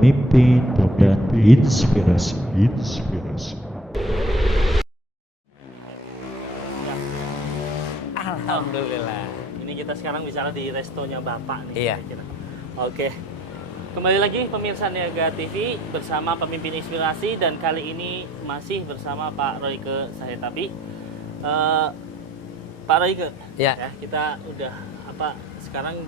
pemimpin dan inspirasi. Alhamdulillah. Ini kita sekarang bicara di restonya Bapak nih. Iya. Kira-kira. Oke. Kembali lagi pemirsa Niaga TV bersama pemimpin inspirasi dan kali ini masih bersama Pak Royke Sahetabi. Pak Royke, Ya. kita udah sekarang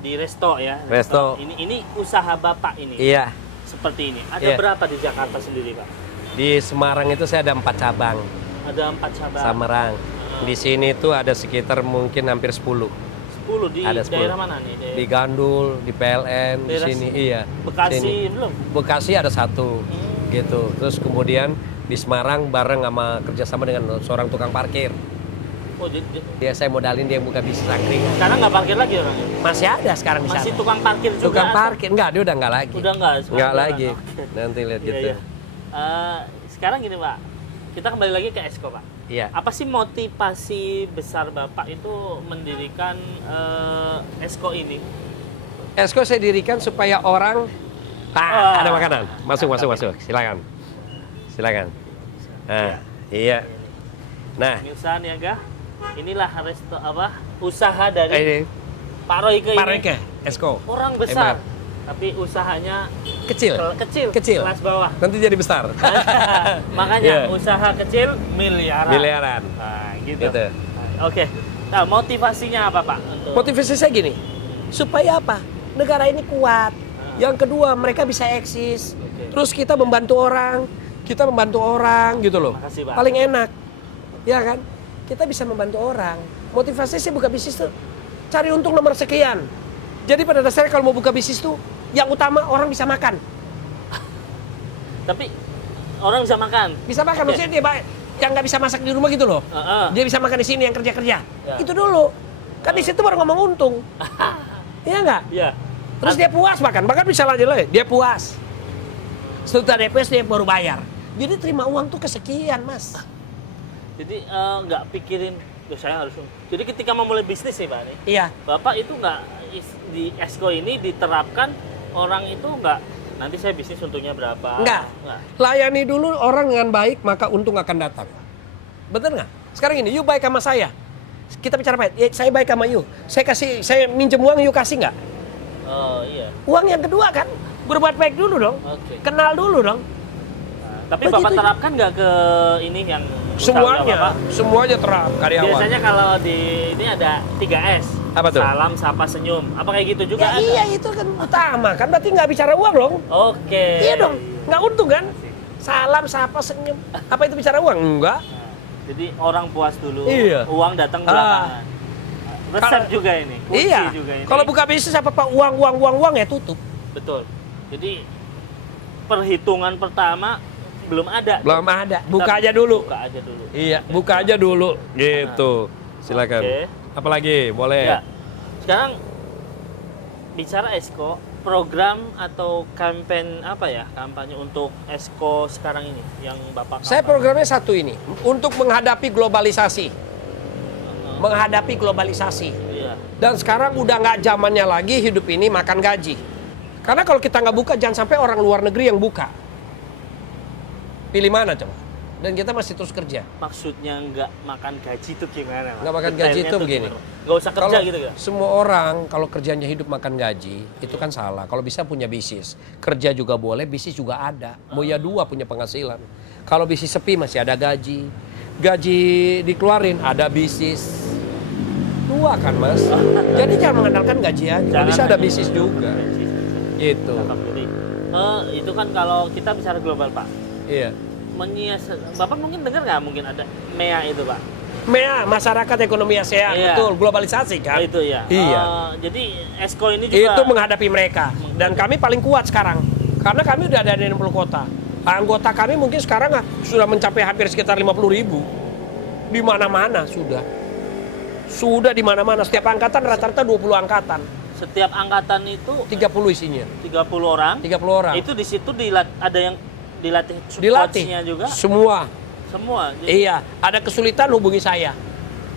di resto ya. Resto. Ini usaha Bapak ini. Iya. Seperti ini. Ada Iya. berapa di Jakarta sendiri, Pak? Di Semarang itu saya ada 4 cabang. Ada 4 cabang. Semarang. Di sini tuh ada sekitar mungkin hampir 10. 10 di Ada 10. daerah mana nih? Di Gandul, di PLN, di Daerah sini iya. Bekasi Sini. belum? Bekasi ada 1. Gitu. Terus kemudian di Semarang bareng sama kerjasama dengan seorang tukang parkir. Oh, Dia saya modalin dia yang buka bisnis angkringan. sekarang nggak parkir lagi orangnya? Masih ada sekarang di sana. Masih tukang parkir juga? Tukang atau- parkir. Enggak, dia udah enggak lagi. Udah nggak? Enggak sekarang lagi. Oke. Nanti lihat Iya, gitu. iya. Sekarang gini Pak, kita kembali lagi ke Esko Pak. Iya. Apa sih motivasi besar Bapak itu mendirikan Esko ini? Esko saya dirikan supaya orang ada makanan. Masuk. Silakan. Nah, iya. Nah, Pemirsa Niaga, inilah resto usaha dari ini Pak Royke Pak ini. Royke, Esko. Orang besar, Hebat. tapi usahanya Kecil. kecil, kelas bawah. Nanti jadi besar. Makanya Iya. usaha kecil miliaran. Miliaran. Nah, gitu. Gitu. Oke. Nah, motivasinya apa Pak? Untuk Motivasi saya gini, supaya apa? Negara ini kuat. Yang kedua, mereka bisa eksis. Oke. Terus kita membantu orang gitu loh. Makasih, Pak. Paling enak. Ya kan? Kita bisa membantu orang. Motivasi saya buka bisnis tuh cari untung nomor sekian. Jadi pada dasarnya kalau mau buka bisnis tuh yang utama orang bisa makan. Tapi orang bisa makan. Bisa makan Oke. maksudnya dia yang nggak bisa masak di rumah gitu loh. Dia bisa makan di sini yang kerja-kerja. Ya. Itu dulu. Kan di situ baru ngomong untung. Iya nggak? Iya. Terus dia puas bahkan bisa lanjut lagi. Dia puas. Setelah DPS dia baru bayar. Jadi terima uang tuh kesekian, Mas. Jadi nggak pikirin, saya harus. Jadi ketika memulai bisnis nih Pak nih, Iya. Bapak itu nggak di Esko ini diterapkan orang itu nggak nanti saya bisnis untungnya berapa? Enggak. Layani dulu orang dengan baik, maka untung akan datang. Bener nggak? Sekarang ini, you baik sama saya. Kita bicara baik. Ya, saya baik sama you. Saya minjem uang, you kasih nggak? Oh iya. Uang yang kedua kan, berbuat baik dulu dong. Oke. Kenal dulu dong. Tapi Begitu Bapak juga. terapkan nggak ke ini yang usahanya Bapak? Semuanya terap karyawan. Biasanya kalau di ini ada 3S. Apa tuh? Salam, sapa, senyum. Apa kayak gitu juga? Ya ada? iya itu kan utama kan, berarti nggak bicara uang dong. Oke. Iya dong, nggak untung kan? Salam, sapa, senyum. Apa itu bicara uang? Enggak. Jadi orang puas dulu, Iya. uang datang belakangan. Resep Kalau- juga ini, kunci Iya. juga ini. Kalau buka bisnis apa Pak uang ya tutup. Betul. Jadi perhitungan pertama belum ada. Belum ada. Buka Kita aja dulu. Buka aja dulu. Iya, buka aja dulu. Gitu. Silakan. Oke. Apalagi boleh. Ya. Sekarang bicara Esko, program atau kampanye kampanye untuk Esko sekarang ini yang Bapak Saya programnya satu ini untuk menghadapi globalisasi. Menghadapi globalisasi. Iya. Dan sekarang udah nggak zamannya lagi hidup ini makan gaji. Karena kalau kita nggak buka, jangan sampai orang luar negeri yang buka. Pilih mana coba? Dan kita masih terus kerja. Maksudnya nggak makan gaji itu gimana? Pak? Nggak makan gaji Detailnya itu tuh begini. gimana? Nggak usah kerja Kalau gitu ya? semua orang kalau kerjanya hidup makan gaji, itu kan salah. Kalau bisa punya bisnis. Kerja juga boleh, bisnis juga ada. Mau ya dua punya penghasilan. Kalau bisnis sepi masih ada gaji. Gaji dikeluarin, ada bisnis. Dua kan Mas? Jadi jangan mengandalkan gaji aja. Kalau bisa ada hanya bisnis juga. Gitu. Jadi, itu kan kalau kita bicara global Pak. Iya. Bapak mungkin dengar nggak mungkin ada MEA itu Pak? MEA, masyarakat ekonomi ASEAN, Iya. betul, globalisasi kan? Itu ya. Iya. Jadi Esko ini juga Itu menghadapi mereka. Dan kami paling kuat sekarang. Karena kami udah ada di 60 kota. Anggota kami mungkin sekarang sudah mencapai hampir sekitar 50.000. Di mana-mana sudah. Sudah di mana-mana. Setiap angkatan rata-rata 20 angkatan. setiap angkatan itu 30 isinya. 30 orang. 30 orang. Itu di situ ada yang dilatih Dilatih. coachnya juga. Semua. Semua. Jadi Iya. Ada kesulitan hubungi saya.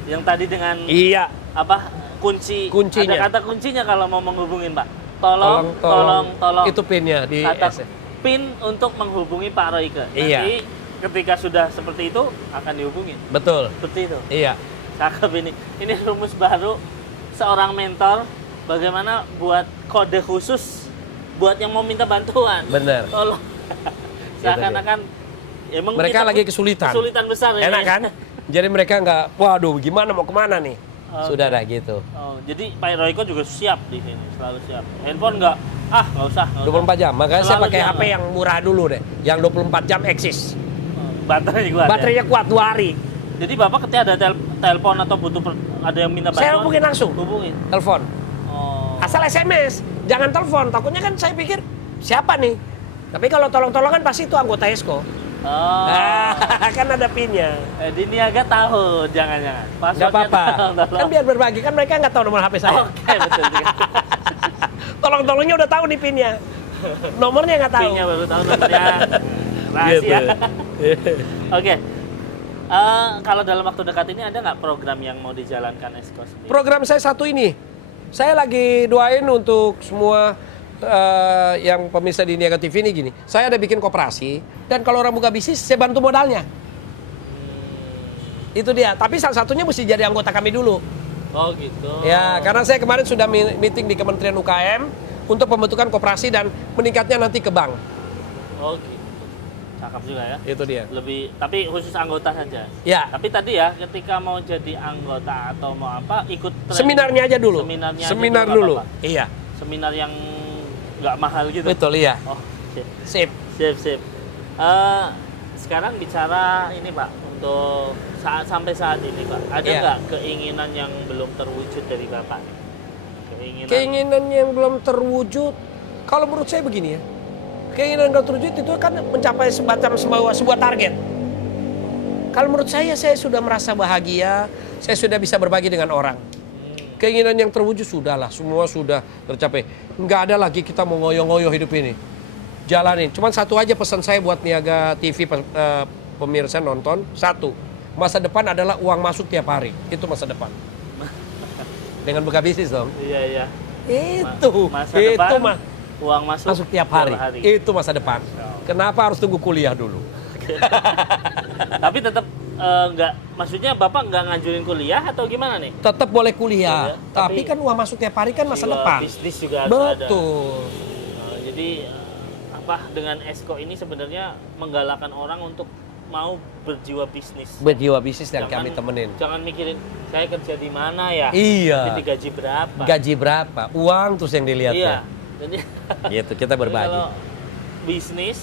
yang tadi dengan Iya. apa kuncinya. Kuncinya. Ada kata kuncinya kalau mau menghubungin Pak. tolong Itu pinnya di kata SF. pin untuk menghubungi Pak Royke. Iya. Nanti ketika sudah seperti itu akan dihubungin. Betul. Seperti itu. Iya. Cakep ini. Ini rumus baru seorang mentor bagaimana buat kode khusus buat yang mau minta bantuan. Bener. Tolong. Seakan-akan emang Mereka kita lagi kesulitan. Kesulitan besar ya. Enak kan? Jadi mereka nggak, waduh gimana mau kemana nih? Sudah dah gitu. Oh, jadi Pak Royko juga siap di sini, selalu siap. Handphone nggak nggak usah. 24 jam. Makanya saya Selalu pakai jalan. HP yang murah dulu deh. Yang 24 jam eksis. Baterai juga ada. Baterainya kuat 2 hari. Jadi Bapak ketika ada telepon atau butuh ada yang minta bantuan, Saya hubungin langsung. hubungin. Telepon. Oh. Asal SMS. Jangan telepon. Takutnya kan saya pikir siapa nih? Tapi kalau tolong-tolongan pasti itu anggota ESCO. Oh. Kan ada pinnya. Diniaga tahu, jangan-jangan. Gak Passwordnya apa-apa. tolong. Kan biar berbagi. Kan mereka nggak tahu nomor HP saya. Oke, betul juga. Tolong-tolongnya udah tahu nih pinnya. Nomornya nggak tahu. Pinnya baru tahu nomornya. Rahasia. Oke. Kalau dalam waktu dekat ini ada nggak program yang mau dijalankan ESCO sendiri? Program saya satu ini. Saya lagi doain untuk semua yang pemirsa di Niaga TV ini gini. Saya ada bikin koperasi dan kalau orang buka bisnis saya bantu modalnya. Itu dia. Tapi salah satunya mesti jadi anggota kami dulu. Oh gitu. Ya, karena saya kemarin sudah meeting di Kementerian UKM untuk pembentukan koperasi dan meningkatnya nanti ke bank. Oh gitu. Cakep juga ya. Itu dia. Lebih, tapi khusus anggota saja. Ya. Tapi tadi ya, ketika mau jadi anggota atau mau apa, ikut training. Seminarnya aja dulu. Seminarnya Seminar aja nggak dulu. apa-apa. Iya. Seminar yang nggak mahal gitu. Betul, iya. Oh, sip. Sip. Sip. Sekarang bicara ini Pak, untuk sampai saat ini Pak, ada Iya. nggak keinginan yang belum terwujud dari Bapak? Keinginan yang belum terwujud, kalau menurut saya begini ya, keinginan yang belum terwujud itu kan mencapai sebuah target. Kalau menurut saya sudah merasa bahagia, saya sudah bisa berbagi dengan orang. Keinginan yang terwujud sudahlah, semua sudah tercapai. Nggak ada lagi kita mau ngoyo-ngoyo hidup ini. Jalanin. Cuman satu aja pesan saya buat Niaga TV pemirsa nonton, satu, masa depan adalah uang masuk tiap hari. Itu masa depan. Dengan buka bisnis dong. Iya. Itu. Masa itu depan, uang masuk tiap hari. Itu masa depan. Kenapa harus tunggu kuliah dulu? Tapi tetap nggak, maksudnya Bapak nggak ngajurin kuliah atau gimana nih? Tetap boleh kuliah, Kuliah, tapi tapi kan uang masuk tiap hari kan masa Jiwa depan. bisnis juga harus ada. Betul. Jadi dengan ESCO ini sebenarnya menggalakkan orang untuk mau berjiwa bisnis. Berjiwa bisnis dan kami temenin. Jangan mikirin saya kerja di mana ya. Iya. Jadi gaji berapa. Gaji berapa? Uang terus yang dilihat Iya. ya. Jadi Gitu kita berbagi. kalau bisnis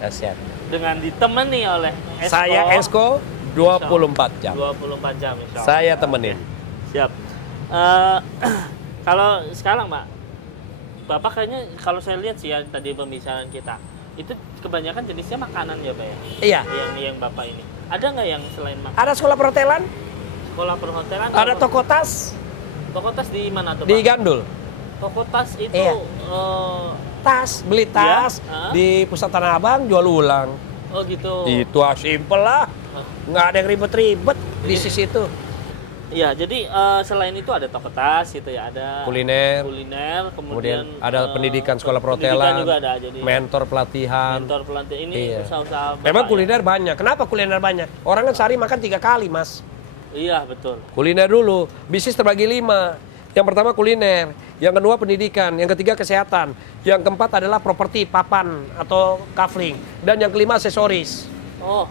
Dahsyat. dengan ditemani oleh ESCO. Saya ESCO 24 jam. 24 jam insya Allah. Saya temenin. Siap. Kalau sekarang Pak, Bapak kayaknya kalau saya lihat sih ya tadi pembicaraan kita, itu kebanyakan jenisnya makanan ya Pak ya? Iya. Yang Bapak ini. Ada nggak yang selain makanan? Ada sekolah perhotelan, Sekolah perhotelan? ada atau- toko tas Toko tas di mana tuh di Pak? Gandul. Toko tas itu Iya. Tas, beli tas Iya. di pusat Tanah Abang jual ulang. oh gitu. Itu simple lah. Nggak ada yang ribet-ribet bisnis itu. Iya, jadi selain itu ada toko tas gitu ya, ada Kuliner. kemudian ada pendidikan sekolah pendidikan perhotelan, juga ada, jadi mentor pelatihan. mentor pelatih ini Iya. usaha-usaha Bapak Memang ya? kuliner banyak. Kenapa kuliner banyak? Orang kan sehari makan 3 kali, Mas. Iya, betul. Kuliner dulu. Bisnis terbagi 5. Yang pertama kuliner, yang kedua pendidikan, yang ketiga kesehatan, yang keempat adalah properti, papan atau kafling, dan yang kelima aksesoris. Oh,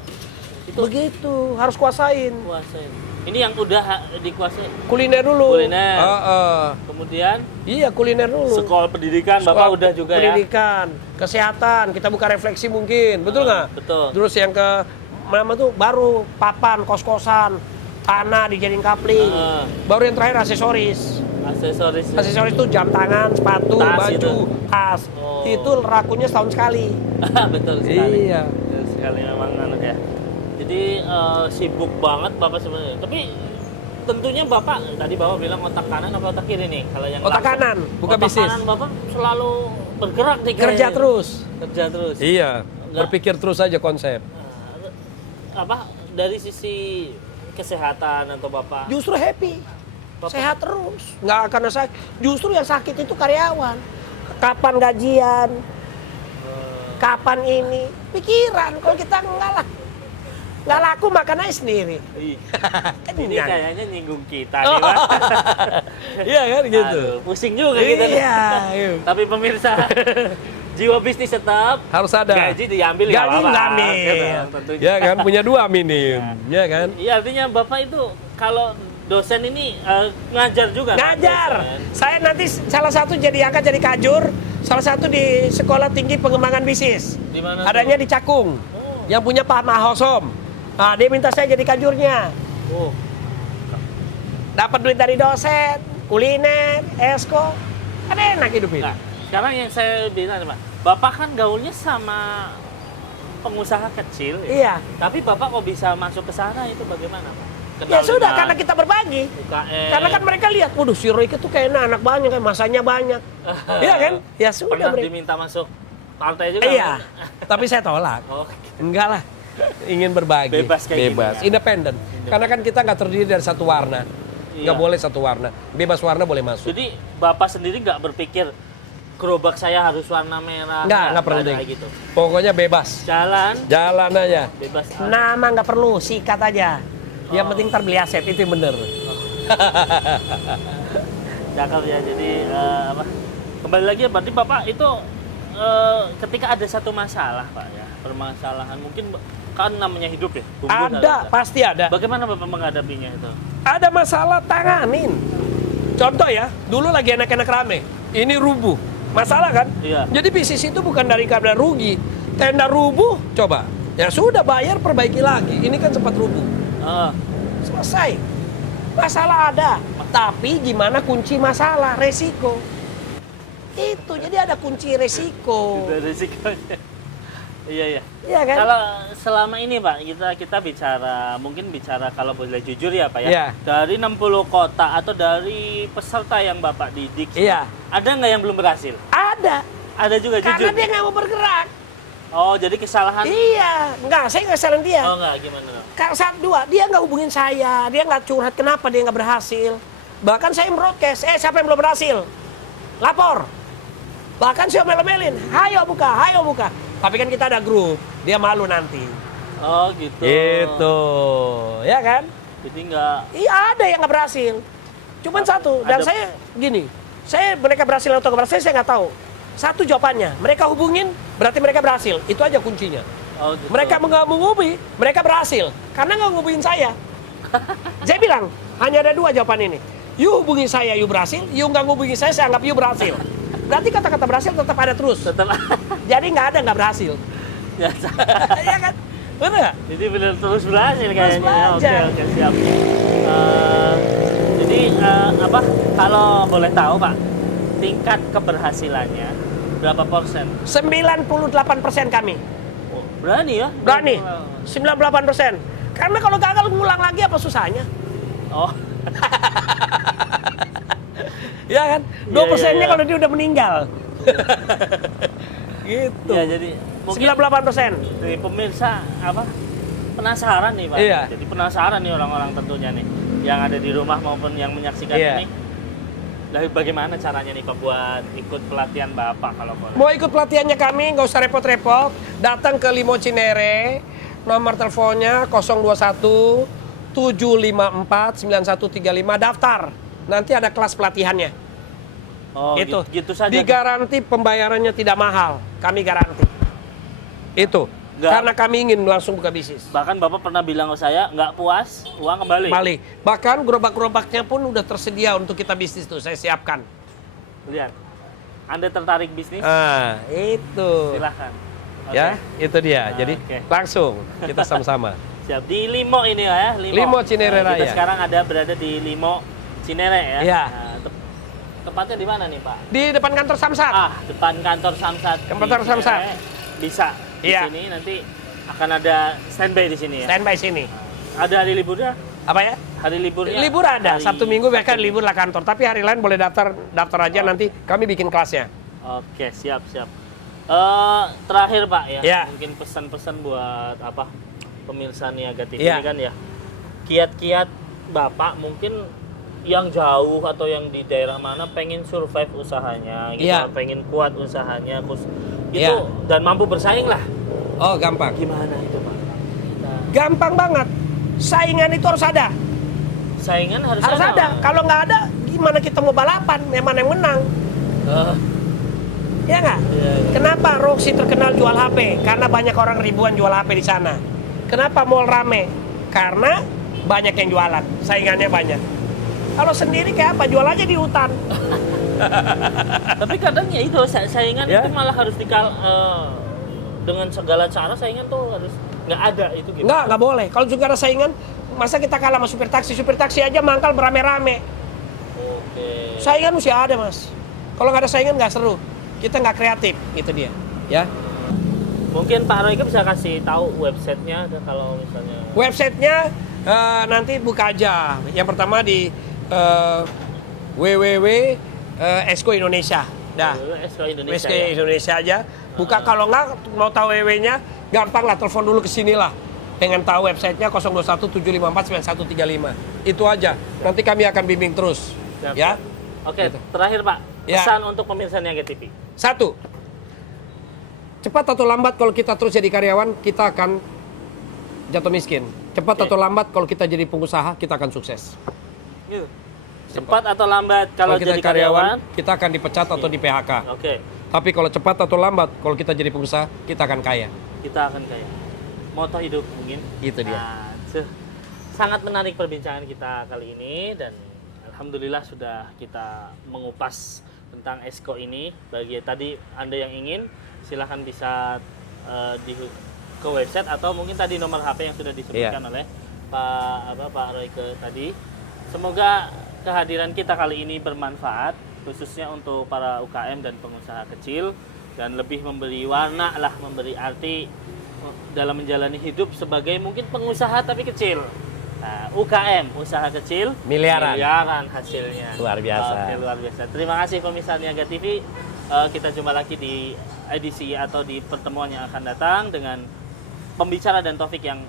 itu Begitu, harus kuasain. kuasain. Ini yang udah dikuasai. Kuliner dulu. Kuliner. Kemudian Iya, kuliner dulu. sekolah pendidikan Bapak Sekolah udah juga pendidikan, kesehatan, kita buka refleksi mungkin, betul nggak? betul. Terus yang ke mana tuh baru papan, kos-kosan, tanah dijadiin kapling. Baru yang terakhir aksesoris. Aksesoris. Aksesoris itu jam tangan, sepatu, Tas baju, itu. tas. Oh. Itu rakunya setahun sekali. Betul sekali. Iya. Betul sekali memang anu ya. Jadi sibuk banget Bapak sebenarnya. Tapi tentunya Bapak tadi Bapak bilang otak kanan apa otak kiri nih? Kalau yang Otak langsung. kanan, bukan otak bisnis. kanan Bapak selalu bergerak nih Kerja kayaknya. terus. Kerja terus. Iya. Nggak. Berpikir terus aja konsep. Apa dari sisi kesehatan atau Bapak? Justru happy. Bapak- Sehat terus. Nggak akan sakit. Justru yang sakit itu karyawan. kapan gajian, kapan ini, pikiran. Kalau kita enggak lah, nggak laku makan aja sendiri. Ih, Kan ini kenyang. kayaknya nyinggung kita nih, Pak. Iya kan gitu. Aduh, pusing juga kita nih. Iya. Tapi pemirsa, jiwa bisnis tetap Harus ada. gaji diambil nggak Gaji apa-apa. nggak amin. Ya dong, tentunya. Ya kan, punya 2 minim. Ya kan? Iya, artinya Bapak itu kalau dosen ini ngajar juga kan? Ngajar. Dosen. Saya nanti salah satu akan jadi kajur, salah satu di Sekolah Tinggi Pengembangan Bisnis. Di mana Adanya tuh? di Cakung. Oh. Yang punya Pak Mahosom. Nah, dia minta saya jadi kajurnya. Oh. Dapat duit dari dosen, kuliner, esko. Kan enak hidup ini. Nah, sekarang yang saya bilang Pak, Bapak kan gaulnya sama pengusaha kecil. Ya? Iya. Tapi Bapak kok bisa masuk ke sana itu bagaimana, Pak? Ya Kenal sudah, dengan karena kita berbagi. UKM. Karena kan mereka lihat, waduh si Roy itu kayak anak banyak, kayak masanya banyak. Iya kan? Ya sudah Pernah mereka. diminta masuk partai juga? Iya, Pak? tapi saya tolak. Oh, Enggak lah, ingin berbagi. Bebas kayak gini ya? Independen. Karena kan kita nggak terdiri dari satu warna. Nggak Iya. boleh satu warna. Bebas warna boleh masuk. Jadi Bapak sendiri nggak berpikir gerobak saya harus warna merah? Nggak ada penting. kayak gitu. Pokoknya bebas. Jalan, Jalan aja. bebas. Nama nggak perlu, sikat aja. Yang penting ntar beli aset, itu yang bener. Cakep ya. Jadi apa? Kembali lagi ya, berarti Bapak itu ketika ada satu masalah, Pak ya, permasalahan mungkin kan namanya hidup ya. bumbu Ada, dalam- pasti ada. Bagaimana Bapak menghadapinya itu? Ada masalah, tanganin. Contoh ya, dulu lagi enak-enak rame. Ini rubuh. Masalah kan? Iya. Jadi bisnis itu bukan dari karena rugi. Tenda rubuh, coba. Ya sudah, bayar, perbaiki lagi. Ini kan sempat rubuh. Selesai. Masalah ada. Tapi gimana kunci masalah? Resiko. Itu, jadi ada kunci resiko. Itu risikonya. Iya iya. Iya kan? Kalau selama ini Pak, kita bicara, mungkin bicara kalau boleh jujur ya Pak ya. Iya. Dari 60 kota atau dari peserta yang Bapak didik, Iya. ada nggak yang belum berhasil? Ada. Ada juga Karena jujur. dia nggak mau bergerak. Oh, jadi kesalahan. Iya. Enggak, saya nggak salahin dia. Oh, enggak, gimana? Dok? Saat 2, dia nggak hubungin saya, dia nggak curhat kenapa dia nggak berhasil. Bahkan saya broadcast, siapa yang belum berhasil? Lapor. Bahkan saya omel-omelin, hayo buka. Tapi kan kita ada grup, dia malu nanti. Oh, gitu. Gitu, ya kan? Jadi enggak. Iya ada yang nggak berhasil. Cuman satu, dan Ada- saya gini, mereka berhasil atau nggak berhasil saya nggak tahu. Satu jawabannya, mereka hubungin berarti mereka berhasil. Itu aja kuncinya. Oh, gitu. Mereka nggak menghubungi, mereka berhasil. Karena nggak ngubungin saya. Saya bilang, hanya ada 2 jawaban ini. You hubungi saya, you berhasil. You nggak ngubungi saya anggap you berhasil. Berarti kata-kata berhasil tetap ada terus. tetap. Jadi nggak ada nggak berhasil. Ya, Iya kan? Bener nggak? jadi benar terus berhasil kayaknya. Oke, belajar. oke, siap. Jadi apa? Kalau boleh tahu Pak, tingkat keberhasilannya berapa persen? 98% kami. Oh, berani ya? Berani. 98%. Karena kalau gagal ngulang lagi apa susahnya? Oh, Ya kan? 2%-nya Iya, iya. kalau dia udah meninggal. Gitu. ya jadi mungkin 98%. dari pemirsa apa penasaran nih Pak. Iya. Jadi penasaran nih orang-orang tentunya nih yang ada di rumah maupun yang menyaksikan Iya. ini. Lah bagaimana caranya nih Pak buat ikut pelatihan Bapak kalau boleh? Mau ikut pelatihannya kami, nggak usah repot-repot. Datang ke Limo Cinere, nomor teleponnya 021 754 9135, daftar. Nanti ada kelas pelatihannya. Oh, Itu. gitu saja. Digaranti pembayarannya tidak mahal, kami garanti. Itu. Nggak. Karena kami ingin langsung buka bisnis. Bahkan Bapak pernah bilang ke saya, nggak puas, uang kembali. Balik. Bahkan gerobak-gerobaknya pun udah tersedia untuk kita bisnis tuh, saya siapkan. Lihat. Anda tertarik bisnis? Ah, itu. Silahkan. Oke. Ya, itu dia. Nah, Jadi oke. langsung kita sama-sama. Siap. Di Limo ini ya, Limo Cinere Nah, kita Raya. sekarang ada berada di Limo Cinere ya. Iya. Nah, tepatnya di mana nih Pak? Di depan kantor Samsat. Depan kantor Samsat. Kantor Di Samsat. Cinere. Bisa di Iya. sini nanti akan ada standby di sini ya. Standby sini. Ada hari liburnya? Apa ya? Hari liburnya? Libur ada, Hari Sabtu Minggu bahkan Sabtu. libur lah kantor. Tapi hari lain boleh daftar aja, nanti kami bikin kelasnya. Oke, siap. Terakhir Pak ya, Ya. mungkin pesan-pesan buat apa pemirsa Niaga TV Ya. ini kan ya. Kiat-kiat Bapak mungkin yang jauh atau yang di daerah mana pengen survive usahanya gitu, Iya. pengen kuat usahanya itu Iya. dan mampu bersaing lah. Oh, gampang. Gimana itu, Pak? Gampang banget. Saingan itu harus ada. Saingan harus Harus ada. Kalau nggak ada, gimana kita mau balapan? Memang yang menang. Eh, Ya nggak? iya, iya. Kenapa Roxy terkenal jual HP? Karena banyak orang ribuan jual HP di sana. Kenapa mall rame? Karena banyak yang jualan. Saingannya banyak. Kalau sendiri kayak apa? Jual aja di hutan. Tapi kadang ya itu saingan Ya. itu malah harus dengan segala cara saingan tuh harus nggak ada itu gitu. Nggak boleh. Kalau juga ada saingan, masa kita kalah sama supir taksi? Supir taksi aja mangkal berame-rame. Oke. Saingan mesti ada, Mas. Kalau nggak ada saingan nggak seru. Kita nggak kreatif, gitu dia. Ya. Mungkin Pak Royke bisa kasih tahu websitenya kalau misalnya. Websitenya nanti buka aja. Yang pertama di www.esko Indonesia. Dah. Esko Indonesia. Esko Ya? Indonesia aja. Buka, kalau nggak mau tahu www-nya, gampang lah, telepon dulu ke sini lah. Pengen tahu websitenya 021-754-9135. Itu aja. Nanti kami akan bimbing terus. Siap, Ya. siap. Oke, Gitu. terakhir Pak, Ya. pesan untuk pemirsa Niaga TV. 1. Cepat atau lambat kalau kita terus jadi karyawan, kita akan jatuh miskin. Cepat Oke. atau lambat kalau kita jadi pengusaha, kita akan sukses. Cepat atau lambat kalau kita jadi karyawan. kita akan dipecat atau di PHK. Oke, Tapi kalau cepat atau lambat, kalau kita jadi pengusaha, kita akan kaya. kita akan kaya. Moto hidup mungkin. Itu dia. Nah, sangat menarik perbincangan kita kali ini dan alhamdulillah sudah kita mengupas tentang Esko ini. Bagi tadi Anda yang ingin, silahkan bisa ke website atau mungkin tadi nomor HP yang sudah disebutkan oleh Pak Royke tadi. Semoga kehadiran kita kali ini bermanfaat khususnya untuk para UKM dan pengusaha kecil dan lebih memberi warna lah, memberi arti dalam menjalani hidup sebagai mungkin pengusaha tapi kecil. Nah, UKM, usaha kecil, Miliaran hasilnya. Luar biasa. Oke, luar biasa. Terima kasih pemirsa Niaga TV. Kita jumpa lagi di edisi atau di pertemuan yang akan datang dengan pembicara dan topik yang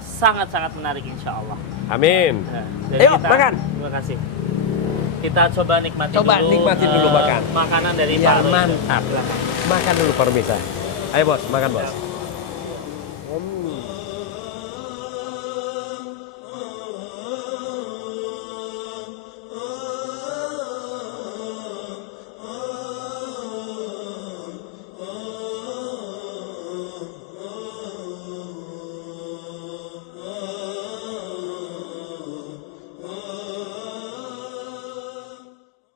sangat-sangat menarik insya Allah. Amin. Nah, dan Ayo, makan. Terima kasih. Kita coba nikmati Nikmatin dulu makan. makanan dari Ya, Pak Royke. mantap. Silakan. Makan dulu pemirsa. Ayo bos, makan bos.